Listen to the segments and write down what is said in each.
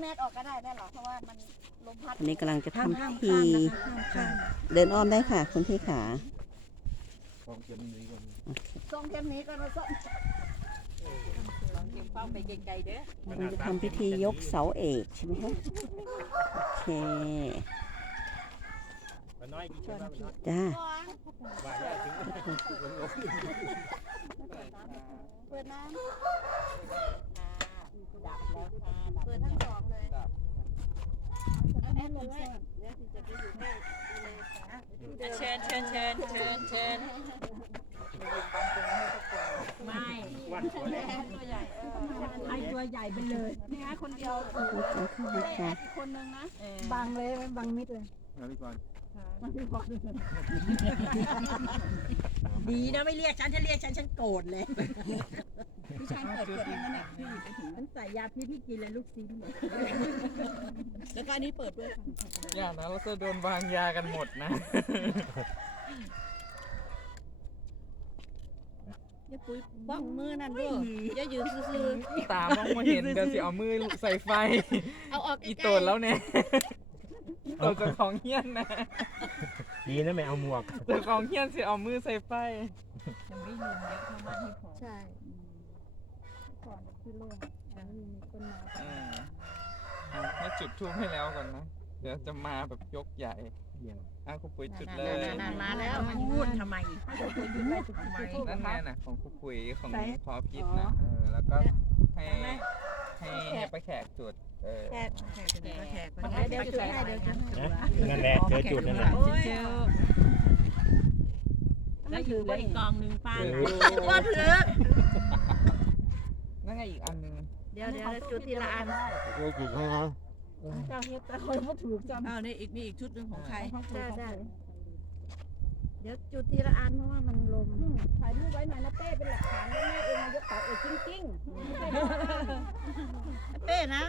แมสออกก็ได้ได้หรอเพราะว่ามันลมพัดอันนี้กำลังจะห้ามทำห้ามพิธีข้ามนะคะห้ามข้ามเดินอ้อมได้ค่ะ คุณพี่ขาสองเข็มนี้ก่อนทรงเข้มนี้ก็เราส้มเฝ้าไปไกลๆเด้อเราจะทำพิธียกเสาเอกใช่ไหมคะโอเคมันน้อยกี่เข็มแล้วมันน้อยจ้าบ่ายแล้วถึงเปิดน้ำเปิดทั้งส องเลยแลยเดี๋ยวจะไปอยู่ให้เชิญเชิญเชิญเชิญเชิญไม่วันหัวแรกตัวใหญ่ไอตัวใหญ่ไปเลยนี่นะคนเดียวเออขอบคุณนะคะอีกคนนึงนะบังเลยบังมิดเลยมาพี่ก่อนดีนะไม่เรียกฉันถ้าเรียกฉันฉันโกรธเลยพี่ชายเปิดเปิดให้นั่นแหละพี่ ส่ยาพิษที่กินเลยลูกซิ้นแล้วก็อันนี้เปิดด้วยค่ะอย่านะเราจะโดนวางยากันหมดนะอย่าปุ้ยบ้องมือนั่นด้วยอย่ายืนซื่อตามองมาเห็นก็สิเอามือใส่ไฟ ๆเอาออกใกล้อีๆโตนแล้วเนี่ยอีโตนเจะของเฮี้ยนนะดีนะไม่เอาหมวก เจะของเฮี้ยนสิเอามือใส่ไฟ ยังไม่ยืนเยอะเท่าบ้านที่พอใช่ก่อนที่โล่ง อันนี้มีต้นไม้เออเอาให้จุดทูบให้แล้วก่อนนะ เดี๋ยวจะมาแบบยกใหญ่เยี่ยมอะคุณปุ๋ยจุดเลยนั่นๆมาแล้วมันพูดทำไมทำไมนั่นไงนะของคุณปุ๋ยของพอพิษนะเออแล้วก็ให้ให้ให้ป้าแขกจุดเออแขกแขกแขกมันเดี๋ยวจุดให้เดี๋ยวจุดให้นั่นแหละเจอจุดนั่นแหละเจอแล้วอยู่ไว้กองหนึ่งป้าเอนะอว่าถือ นั่นไงอีกอันหนึงเดี๋ยวเดี๋ยวจุดทีละอันเจอจุดให้เขาเจ้าเฮ็ดแต่คนไม่ถูกจำอ้าวนี่อีกมีอีกชุดหนึ่งของใครได้ได้เดี๋ยวจุดทีละอันเพราะว่ามันลมถ่ายรูปไว้หน่อยนะเต้เป็นหลักฐานว่าแม่เองมายกเสาเอกจริงเป้นะ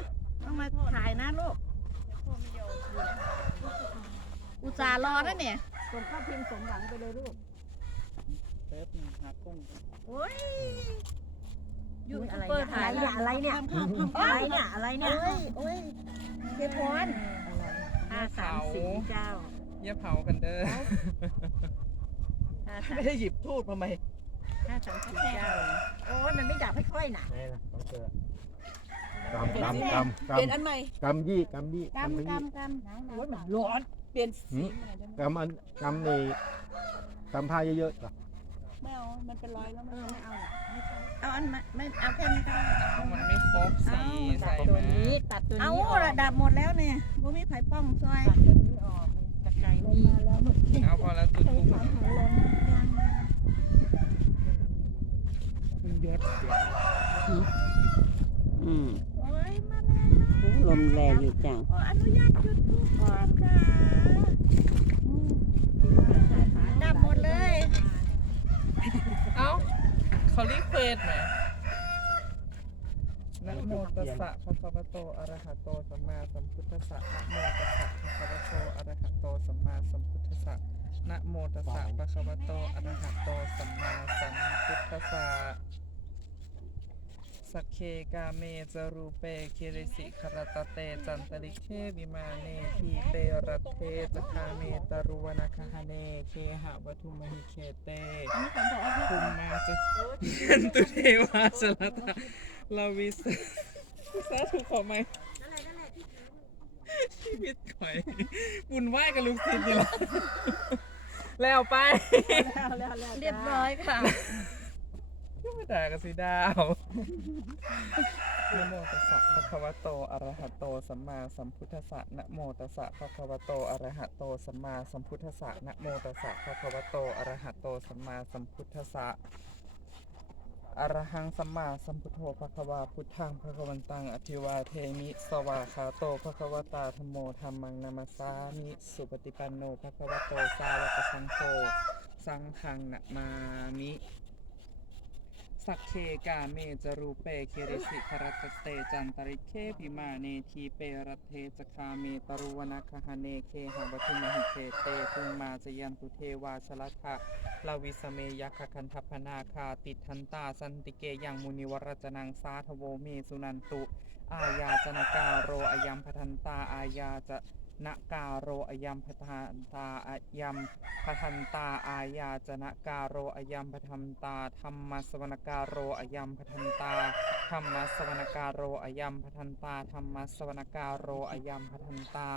ต้องมาถ่ายนะลูกอุตส่าห์รอนะเนี่ยๆส่งข้าวพิมพ์สมหวังไปเลยลูกเป๊บนึงหากุ้งโอ้ย ยูอุ๊ยทูอะไรบเบอร์เนี่ยถ่ายอะไรเนี่ยอะไรเนี่ยอะไรเนี่ยอะไรเนี่ยโอ้ยโอ้ยเทพรห้าสามสี่เจ้าอย่าเผากันเด้อห้าสามไม่ได้หยิบทูบมาไหมห้าสามสี่เจ้าโอ้ยมันไม่ดับให้ค่อยน่ะนี่นะต้องเจอกำกำกำกเปลี่ยนอันใหม่ำกำยี่กำยี่กำยี่กำกำโอ้ยมันร้อนเปลี่ยนหืมกำอันกำในกำผ้าเยอะๆก่อนไม่เอามันเป็นรอยแล้วไม่เอาไม่เอา เอาอันไม่ไม่เอาแค่นี้ก็ได้เอามันไม่ครบสีตัใส่ดตัวมานี้ตัดตัวเอานี้ออกระดับหมดแล้วเนี่ยบ่มีไผป้องซอยตัดตัวนี้ออกตะไคร้นี่เอาพอแล้วจุดทูบอืมโอ้ยมาแล้วโอ้ลมแรงอยู่จังขออนุญาตจุดทูปก่อนค่ะอืมดับหมดเลย เอ้า เขารีเควสไหมนะโมตัสสะภะคะวะโตอะระหะโตสัมมาสัมพุทธัสสะนะโมตัสสะภะคะวะโตอะระหะโตสัมมาสัมพุทธัสสะนะโมตัสสะภะคะวะโตอะระหะโตสัมมาสัมพุทธัสสะ สักเคกาเมจรูเปคิริสิคารตเต จันตริเควิมาเนทีเตระเทตคาเมตรุวนาคหเน เคหะวัตุมหิเคเตคุมมาจะยันตุเทวาสลตาลาวิสสาธุขอไหมชีวิตข่อย บุญไหวกับลูกศิษย์นี่หรอแล้วไปเรียบร้อยค่ะ ก็ไม่ด่ากับสีดาวนะโมตัสสะภะคะวะโตอะระหะโตสัมมาสัมพุทธัสสะนะโมตัสสะภะคะวะโตอะระหะโตสัมมาสัมพุทธัสสะนะโมตัสสะภะคะวะโตอะระหะโตสัมมาสัมพุทธัสสะอรหังสัมมาสัมพุทโธภะคะวาพุทธังภะคะวันตังอภิวาเทมิสวาคาโตภะคะวตาธมโมธรรมังนามาสามิสุปฏิปันโนภะคะวะโตสาวกสังโฆสังฆังนะมามิ สักเคกาเมจรูเปเคเรสิคารตเตจันตริเคปิมาเนทีเปรตเทจคาเมตรุวนาคหเนเคหาวัตุมหิเชเตตุมมาจยันตุเทวาชลทะลาวิสเมยัคคันทัพนาคาติทันตาสันติเกยังมุนิวรจนังสาทโวเมสุนันตุ อาญาจนการโรอายัมพทันตาอาญาจะ นการโรอยัมพทันตาอายัมพทันตาอายาจนการโรอยัมพทันตาธรรมสวนการโรอยัมพทันตาธรรมสวนการโรอยัมพทันตาธรรมสวนการโรอยัมพทันตา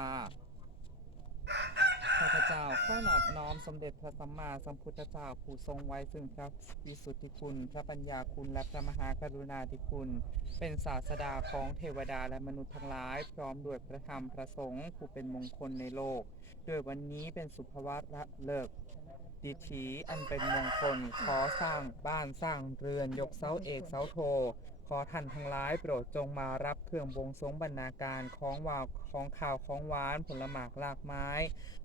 ข้าพเจ้าขอนอบน้อมสมเด็จพระสัมมาสัมพุทธเจ้าผู้ทรงไว้ซึ่งพระวิสุทธิคุณ พระปัญญาคุณและพระมหากรุณาธิคุณ เป็นศาสดาของเทวดาและมนุษย์ทั้งหลาย พร้อมด้วยพระธรรมพระสงฆ์ผู้เป็นมงคลในโลกโดยวันนี้เป็นสุภวัตละเลิกดีถีอันเป็นมงคลขอสร้างบ้านสร้างเรือนยกเสาเอกเสาโท อท่านทั้งหลายโปรดจงมารับเครื่องบวงสรวงบรรณาการของวาวของข่าวของหวานผลหมากลากไม้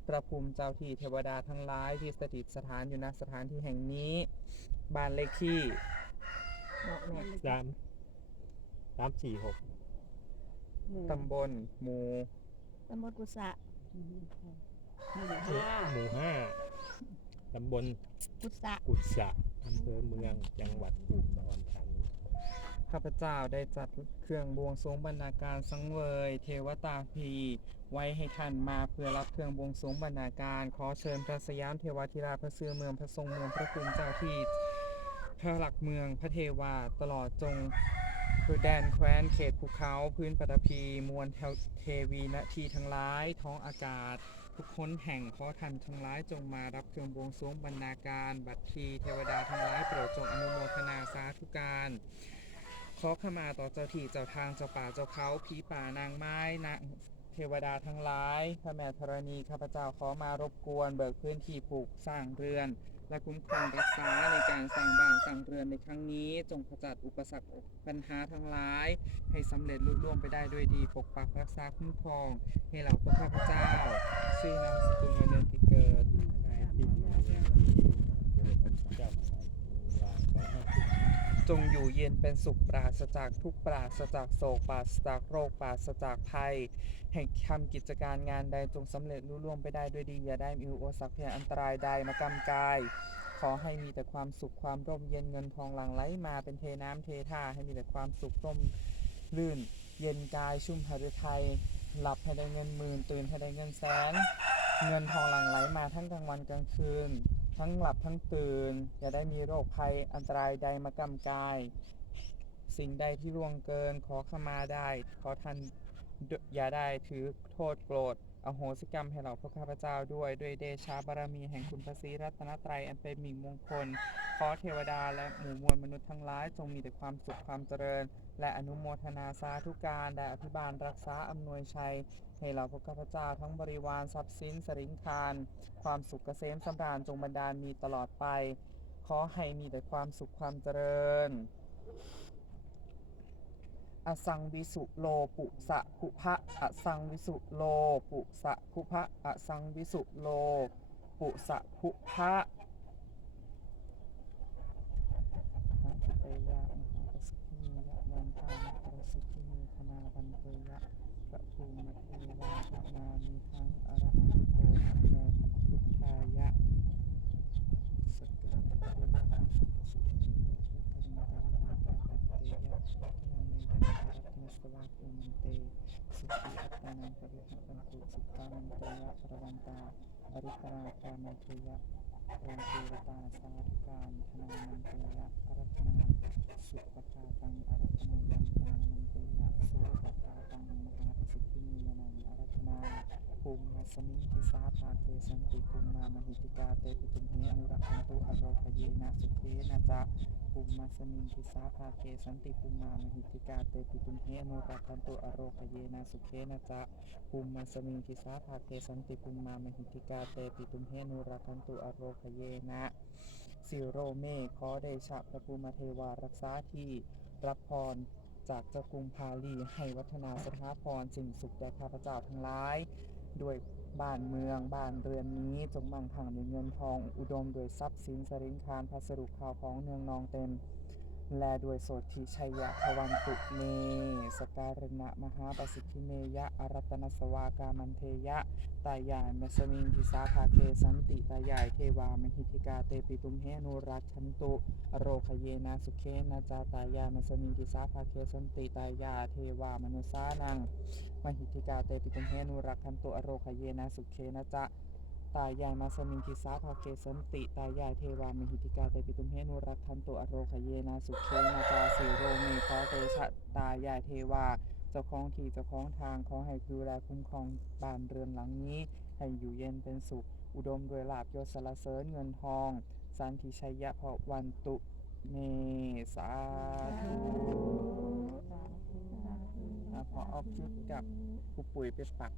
พระภูมิเจ้าที่เทวดาทั้งหลายที่สถิตสถานอยู่ณสถานที่แห่งนี้ บ้านเลขที่บอกแม่สามสามสี่หกหมู่ตำบลหมู่ตำบลกุศะหมู่ห้าตำบลกุศะกุศะอำเภอเมืองจังหวัดอุดรธานี ข้าพเจ้าได้จัดเครื่องบวงสรวงบรรณาการสังเวย เทวตาพีไว้ให้ท่านมาเพื่อรับเครื่องบวงสรวงบรรณาการ ขอเชิญพระสยามเทวาธิราชพระเสือเมืองพระทรงเมืองพระภูมิเจ้าที่พระหลักเมืองพระเทวาตลอดจงคือแดนแคว้นเขตภูเขาพื้นปฐพี มวลเทวเทวีนาทีทั้งหลาย ท้องอากาศ ทุกคนแห่งขอท่านทั้งหลายจงมารับเครื่องบวงสรวงบรรณาการ บัตรทีเทวดาทั้งหลายโปรดจงอนุโมทนาสาธุการ ขอขมาต่อเจ้าที่เจ้าทางเจ้าป่าเจ้าเขาผีป่านางไม้นางเทวดาทั้งหลายพระแม่ธรณีข้าพเจ้าขอมารบกวนเบิกพื้นที่ปลูกสร้างเรือน และคุ้มครองรักษาในการสร้างบ้านสร้างเรือนในครั้งนี้ จงขจัดอุปสรรคปัญหาทั้งหลาย ให้สำเร็จลุล่วงไปได้ด้วยดีปกปักรักษาคุ้มครองให้เราพวกข้าพเจ้า ชื่อนามสกุลวันเดือนปีเกิด นายพิมพ์มาอย่างดีเกิดเป็นเจ้าสายลาสองห้าสิบ จงอยู่เย็นเป็นสุขปราศจากทุกปราศจากโศกปราศจากโรคปราศจากภัย แห่งทำกิจการงานใดจงสำเร็จลุล่วงไปได้ด้วยดี อย่าได้มีอุปสรรคพยอันตรายใดมากำกาย ขอให้มีแต่ความสุขความร่มเย็นเงินทองหลั่งไหลมาเป็นเทน้ำเทท่าให้มีแต่ความสุขร่มรื่น เย็นกายชุ่มหฤทัยหลับให้ได้เงินหมื่นตื่นให้ได้เงินแสนเงินทองหลั่งไหลมาทั้งกลางวันกลางคืน ทั้งหลับทั้งตื่น อย่าได้มีโรคภัยอันตรายใดมากำกาย สิ่งใดที่ล่วงเกินขอขมาได้ ขอท่านอย่าได้ถือโทษโกรธอโหสิกรรมให้เราพวกข้าพเจ้าด้วยด้วยเดชาบารมีแห่งคุณพระศรีรัตนตรัยอันเป็นมิ่งมงคล ขอเทวดาและหมู่มวลมนุษย์ทั้งหลายจงมีแต่ความสุขความเจริญ และอนุโมทนาสาธุการได้อภิบาลรักษาอำนวยชัย ให้เราพวกข้าพเจ้าทั้งบริวารทรัพย์สินสริงคาร ความสุขเกษมสำราญจงบันดาลมีตลอดไป ขอให้มีแต่ความสุขความเจริญ อสังวิสุโลปุสะภุพะอสังวิสุโลปุสะภุพะอสังวิสุโลปุสะภุพะนะเตยะมหาปสกินิยะยันตานะประสิทธิเมธนาบันเตยะพระภูมิเทวาธนา มีทั้งอรหันโตนะโมพุทธายะสกกะเทวะสุขิเมเทกริงกาลาภะปัตเตยะนาเมยันตารัตนสวาภูมิเตสุขีอัตตานังปริหันตุสุขามันเตยะปรวันตาอริตราคามันเตยะโอเทวตาสาธุการธนามันเตยะอารัตนาสุปทาตังอารัตนายังธนามันเตยะโสปทาตังมหาปสิทธิมียนังอารัตนา ภูมิมัสมิงทิสาภาเทสันติภูมิมามหิติกาเตปิตุมเหนุรักขันตุอโรคเยนะสุเทนะจะภูมิมาสมิงทิสาภาเกสันติภูมามหิติกาเตปิตุมเหโนรักันตุอโรคเยนะสุเคนะจะภูมิมาสมิงทิสาภาเกสันติภูมามหิติกาเตปิตุมเหโนรักันตุอโรคเยนะสิโรเมขอเดชะพระภูมิเทวารักษาที่รับพรจากเจ้ากรุงพาลีให้วัฒนาสถาพรสิ่งสุขแด่ข้าพเจ้าทั้งหลาย ด้วยบ้านเมืองบ้านเรือนนี้จงมั่งคั่งด้วยเงินทอง อุดมด้วยทรัพย์สินสริงคารพัสดุข่าวของเนืองนองเต็ม และด้วยโสธิชัยะพวันตุเม สการณะมหาประสิทธิเมยะอรัตนสวากามันเทยะ ตายายมสมิงทิสาภาเคสันติตายายเทวามหิติกาเตปิตุมเฮนุรักขันตุอโรคเยนะสุเคนะจาตายายมสมิงทิสาภาเคสันติตายาเทวามนุสานัง มหิติกาเตปิตุมเฮนุรักขันตุ อโรคเยนะสุเคนะจะ ตายายมาสมิงทิสาภาเคสันติตายายเทวามหิติกาเตปิตุมเฮนุรักขันตุอโรคเยนะสุเคนะจาสีโรเมขอเตชะตายายเทวาเจ้าของที่เจ้าของทางขอให้ดูแลคุ้มครองบ้านเรือนหลังนี้ ให้อยู่เย็นเป็นสุข อุดมด้วยลาบยศสรรเสริญเงินทองสันติชัยยะพวันตุเมสาธุอะพอเอาคลิปกับผู้ปุ๋ยไปปัก